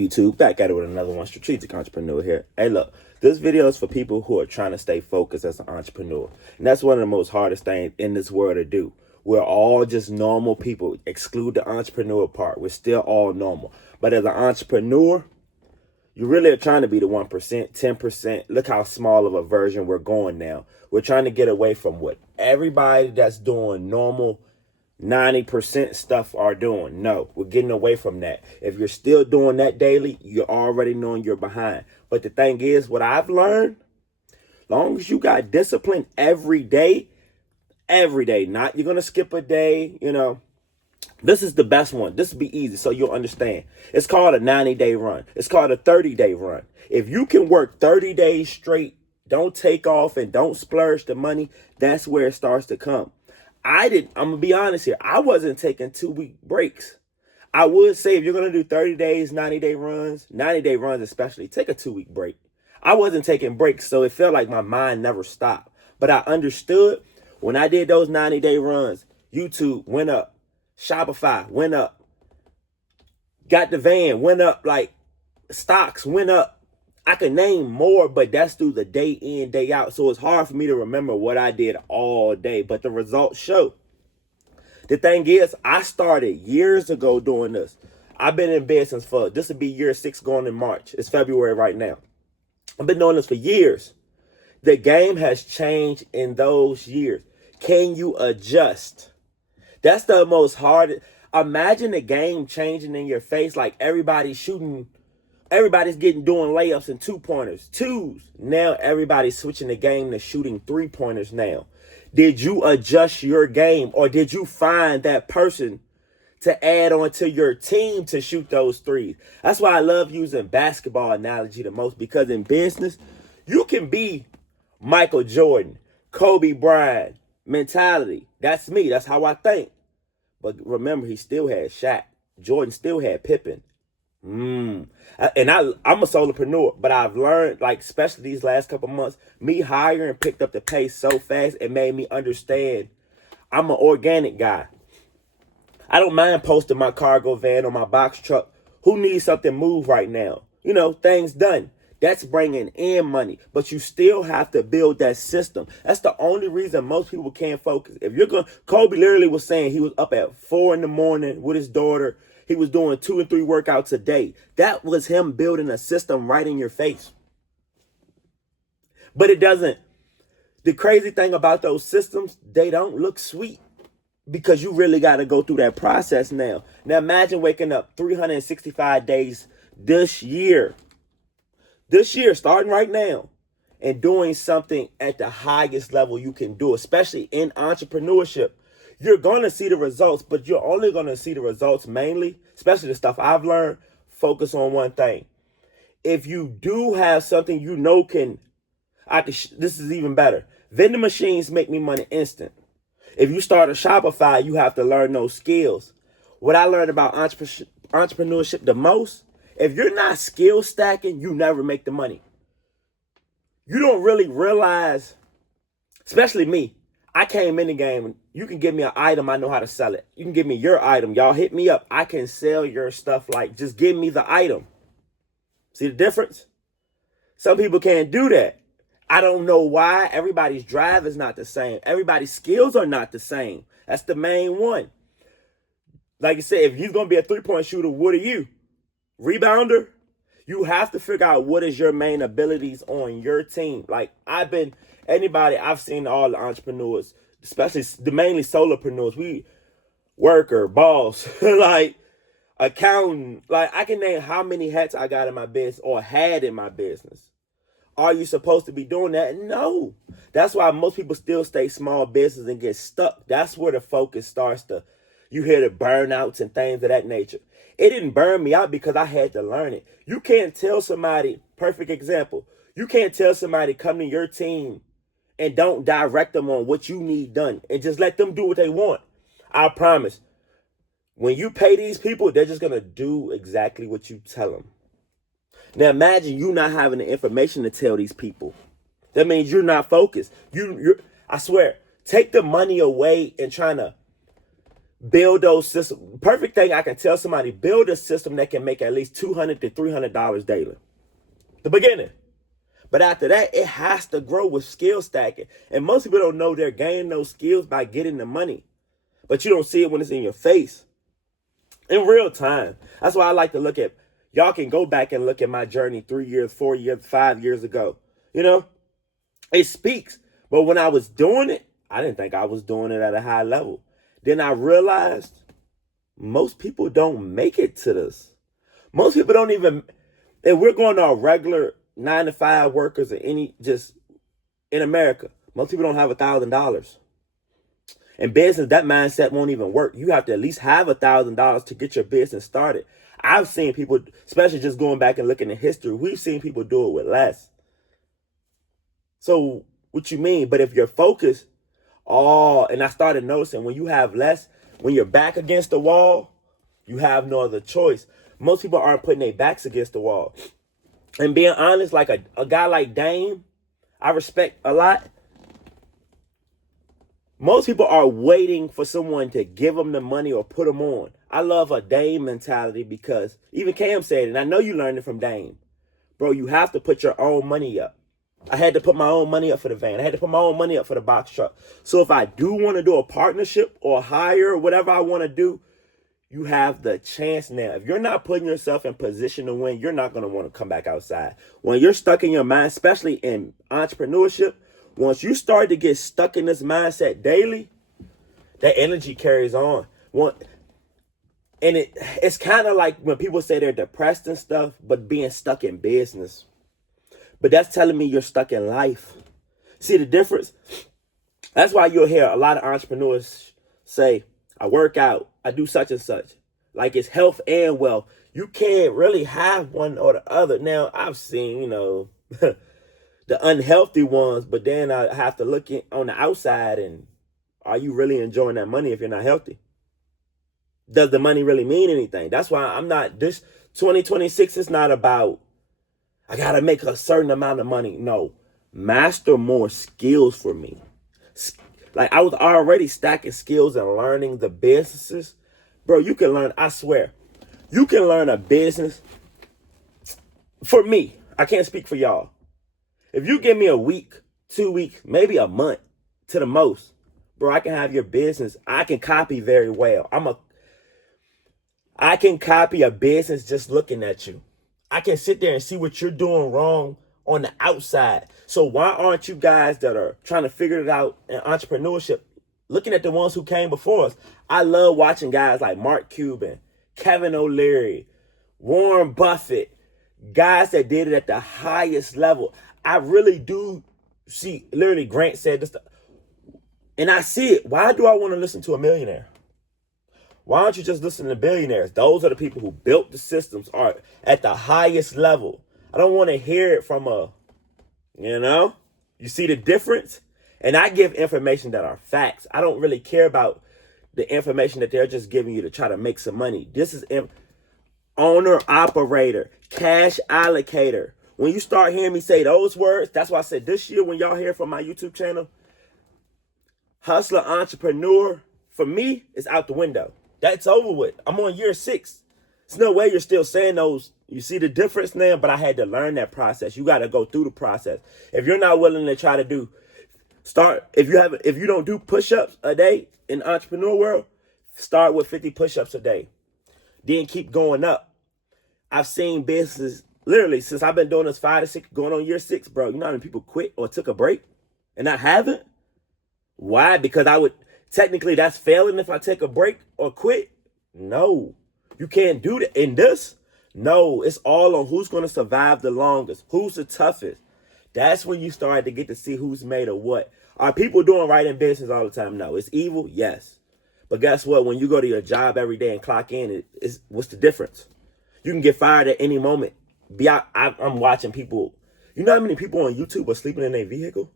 YouTube, back at it with another one. Strategic entrepreneur here. Hey, look, this video is for people who are trying to stay focused as an entrepreneur. And that's one of the most hardest things in this world to do. We're all just normal people. Exclude the entrepreneur part. We're still all normal. But as an entrepreneur, you really are trying to be the 1%, 10%. Look how small of a version we're going now. We're trying to get away from what everybody that's doing normal 90% stuff are doing. No, we're getting away from that. If you're still doing that daily, you're already knowing you're behind. But the thing is, what I've learned, long as you got discipline every day, not you're going to skip a day, this is the best one. This will be easy so you'll understand. It's called a 90-day run. It's called a 30-day run. If you can work 30 days straight, don't take off and don't splurge the money, that's where it starts to come. I'm going to be honest here. I wasn't taking 2-week breaks. I would say if you're going to do 30 days, 90-day runs especially, take a 2-week break. I wasn't taking breaks, so it felt like my mind never stopped. But I understood when I did those 90-day runs, YouTube went up, Shopify went up, got the van, went up, like stocks went up. I could name more, but that's through the day in, day out. So it's hard for me to remember what I did all day, but the results show. The thing is, I started years ago doing this. I've been in business this will be year 6 going in March. It's February right now. I've been doing this for years. The game has changed in those years. Can you adjust? That's the most hard. Imagine the game changing in your face, like everybody's doing layups and 2-pointers, twos. Now everybody's switching the game to shooting 3-pointers now. Did you adjust your game, or did you find that person to add on to your team to shoot those threes? That's why I love using basketball analogy the most, because in business, you can be Michael Jordan, Kobe Bryant mentality. That's me. That's how I think. But remember, he still had Shaq. Jordan still had Pippen. And I'm a solopreneur, but I've learned, like, especially these last couple months, me hiring picked up the pace so fast, it made me understand I'm an organic guy. I don't mind posting my cargo van or my box truck. Who needs something moved right now? Things done. That's bringing in money, but you still have to build that system. That's the only reason most people can't focus. Kobe literally was saying he was up at 4 a.m. with his daughter. He was doing 2 and 3 workouts a day. That was him building a system right in your face. But it doesn't. The crazy thing about those systems, they don't look sweet, because you really got to go through that process now. Now imagine waking up 365 days this year, starting right now, and doing something at the highest level you can do, especially in entrepreneurship. You're going to see the results, but you're only going to see the results mainly, especially the stuff I've learned, focus on one thing. If you do have something this is even better. Vending machines make me money instant. If you start a Shopify, you have to learn those skills. What I learned about entrepreneurship the most, if you're not skill stacking, you never make the money. You don't really realize, especially me, I came in the game. You can give me an item, I know how to sell it. You can give me your item. Y'all hit me up. I can sell your stuff. Like, just give me the item. See the difference? Some people can't do that. I don't know why. Everybody's drive is not the same. Everybody's skills are not the same. That's the main one. Like you said, if you're going to be a 3-point shooter, what are you? Rebounder? You have to figure out what is your main abilities on your team. Like, I've seen all the entrepreneurs, especially the mainly solopreneurs. We worker, boss, like accountant. Like, I can name how many hats I got in my business or had in my business. Are you supposed to be doing that? No. That's why most people still stay small business and get stuck. That's where the focus starts you hear the burnouts and things of that nature. It didn't burn me out because I had to learn it. You can't tell somebody, perfect example, you can't tell somebody come to your team and don't direct them on what you need done and just let them do what they want. I promise. When you pay these people, they're just going to do exactly what you tell them. Now imagine you not having the information to tell these people. That means you're not focused. I swear, take the money away and trying to Build those systems. Perfect thing I can tell somebody, build a system that can make at least $200 to $300 daily. The beginning. But after that, it has to grow with skill stacking. And most people don't know they're gaining those skills by getting the money. But you don't see it when it's in your face. In real time. That's why I like to look at, y'all can go back and look at my journey 3 years, 4 years, 5 years ago. You know, it speaks. But when I was doing it, I didn't think I was doing it at a high level. Then I realized most people don't make it to this. Most people don't even, if we're going to our regular 9-to-5 workers or any, just in America, most people don't have $1,000. In business, that mindset won't even work. You have to at least have $1,000 to get your business started. I've seen people, especially just going back and looking at history, we've seen people do it with less. So what you mean? But if you're focused, and I started noticing when you have less, when you're back against the wall, you have no other choice. Most people aren't putting their backs against the wall. And being honest, like a guy like Dame, I respect a lot. Most people are waiting for someone to give them the money or put them on. I love a Dame mentality because even Cam said it, and I know you learned it from Dame. Bro, you have to put your own money up. I had to put my own money up for the van. I had to put my own money up for the box truck. So if I do want to do a partnership or hire or whatever I want to do, you have the chance now. If you're not putting yourself in position to win, you're not going to want to come back outside. When you're stuck in your mind, especially in entrepreneurship, once you start to get stuck in this mindset daily, that energy carries on. And it's kind of like when people say they're depressed and stuff, but being stuck in business. But that's telling me you're stuck in life. See the difference? That's why you'll hear a lot of entrepreneurs say, I work out, I do such and such. Like it's health and wealth. You can't really have one or the other. Now, I've seen, the unhealthy ones, but then I have to look on the outside and are you really enjoying that money if you're not healthy? Does the money really mean anything? That's why this 2026 is not about, I got to make a certain amount of money. No, master more skills for me. Like I was already stacking skills and learning the businesses. Bro, you can learn, I swear, you can learn a business. For me, I can't speak for y'all. If you give me a week, 2 weeks, maybe a month to the most, bro, I can have your business. I can copy very well. I can copy a business just looking at you. I can sit there and see what you're doing wrong on the outside. So why aren't you guys that are trying to figure it out in entrepreneurship looking at the ones who came before us? I love watching guys like Mark Cuban, Kevin O'Leary, Warren Buffett, guys that did it at the highest level. I really do see, literally Grant said this, and I see it. Why do I want to listen to a millionaire? Why don't you just listen to billionaires? Those are the people who built the systems, are at the highest level. I don't want to hear it from you see the difference? And I give information that are facts. I don't really care about the information that they're just giving you to try to make some money. This is owner, operator, cash allocator. When you start hearing me say those words, that's why I said this year when y'all hear from my YouTube channel, hustler, entrepreneur, for me, it's out the window. That's over with. I'm on year 6. There's no way you're still saying those. You see the difference now? But I had to learn that process. You got to go through the process. If you're not willing to try to if you don't do push-ups a day in the entrepreneur world, start with 50 push-ups a day. Then keep going up. I've seen businesses, literally, since I've been doing this 5 to 6, going on year 6, bro. You know how many people quit or took a break and I haven't? Why? Because technically that's failing if I take a break or quit. No, you can't do that in this. No, it's all on who's going to survive the longest, who's the toughest. That's when you start to get to see who's made of what. Are people doing right in business all the time? No. It's evil? Yes. But guess what? When you go to your job every day and clock in, what's the difference? You can get fired at any moment. I'm watching people. You know how many people on YouTube are sleeping in their vehicle?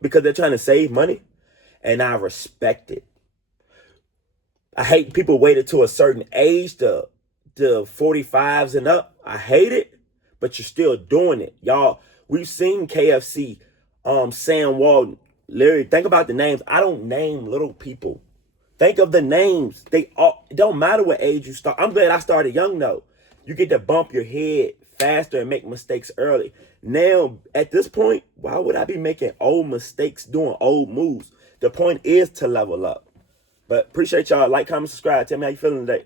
Because they're trying to save money? And I respect it. I hate people waited to a certain age, to 45s and up. I hate it, but you're still doing it. Y'all, we've seen KFC, Sam Walton. Larry, think about the names. I don't name little people. Think of the names. They all, it don't matter what age you start. I'm glad I started young though. You get to bump your head faster and make mistakes early. Now, at this point, why would I be making old mistakes doing old moves? The point is to level up. But appreciate y'all. Like, comment, subscribe. Tell me how you feeling today.